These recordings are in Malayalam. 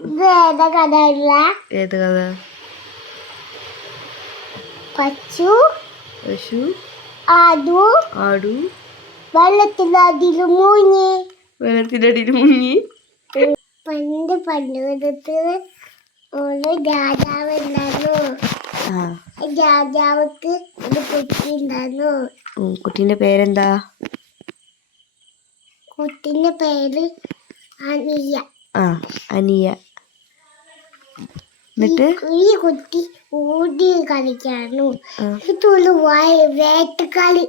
ഏതാ കഥ? പശു. പശു. ആടു. ആടു. വെള്ളത്തിനടിയിൽ മുങ്ങി വെള്ളത്തിനടിയിൽ മുങ്ങി പണ്ട് പണ്ട് ഒരു രാജാവ് ഉണ്ടായിരുന്നു. രാജാവക്ക് ഒരു കുട്ടി ഉണ്ടായിരുന്നു. കുട്ടീന്റെ പേരെന്താ? കുട്ടിന്റെ പേര് അനിയ. ആ അനിയ. എന്നിട്ട്? ഈ കുട്ടി ഓടി കളിക്കാനു. ഇതൊരു വേട്ടക്കാളി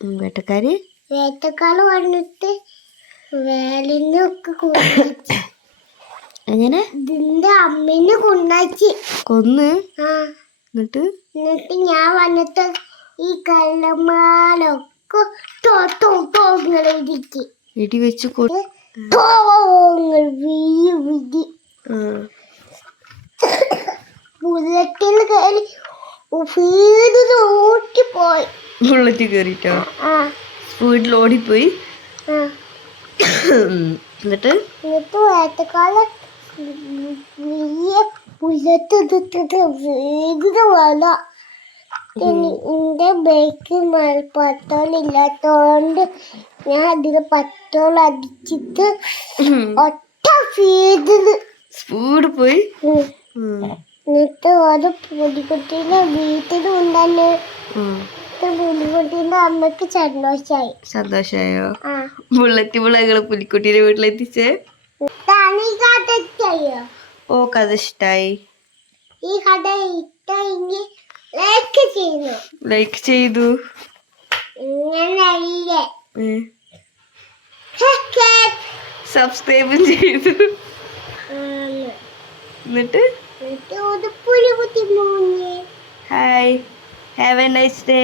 വേട്ടക്കാര്? വേട്ടക്കാൾ വന്നിട്ട് വേലിനൊക്കെ എങ്ങനെ? ഇതിന്റെ അമ്മേനെ കൊണ്ടാച്ചി കൊന്ന്? എന്നിട്ട്? എന്നിട്ട് ഞാൻ വന്നിട്ട് ഈ കല്ലമാലൊക്കെ ഇടി വെച്ച് കൊ ബുള്ളറ്റിൽ കയറി സ്പീഡിൽ ഓടിപ്പോയി ബുള്ളറ്റ് കയറിട്ടോ? സ്പീഡിൽ ഓടിപ്പോയി. എന്നിട്ട്? എന്നിട്ട് വേട്ടക്കാൾ വലിയ ബുള്ളറ്റ് എടുത്തിട്ട് വേഗം വല. എന്റെ ബൈക്ക് പെട്രോൾ ഇല്ലാത്തോണ്ട് ഞാൻ അതിന് പത്തോളം അടിച്ചിട്ട് ഒറ്റ ഫീതിൽ സ്പീഡ് പോയി. എന്നിട്ട് ഒരു. പുലിക്കുട്ടീന്റെ അമ്മയ്ക്ക് സന്തോഷായി. സന്തോഷായോ? ബുള്ളറ്റ് ബുള്ളങ്ങൾ പുലിക്കുട്ടീനെ വീട്ടിലെത്തിച്ചേ? ഓ കഥ ഇഷ്ടായി. ഈ കഥ ഇഷ്ടമെങ്കിൽ ലൈക്ക് ചെയ്തു. ലൈക്ക് ചെയ്തു. സബ്സ്ക്രൈബും ചെയ്തു. എന്നിട്ട്? എന്നിട്ട് ഒരു പുലിക്കുട്ടി മൂന്ന് hi have a nice day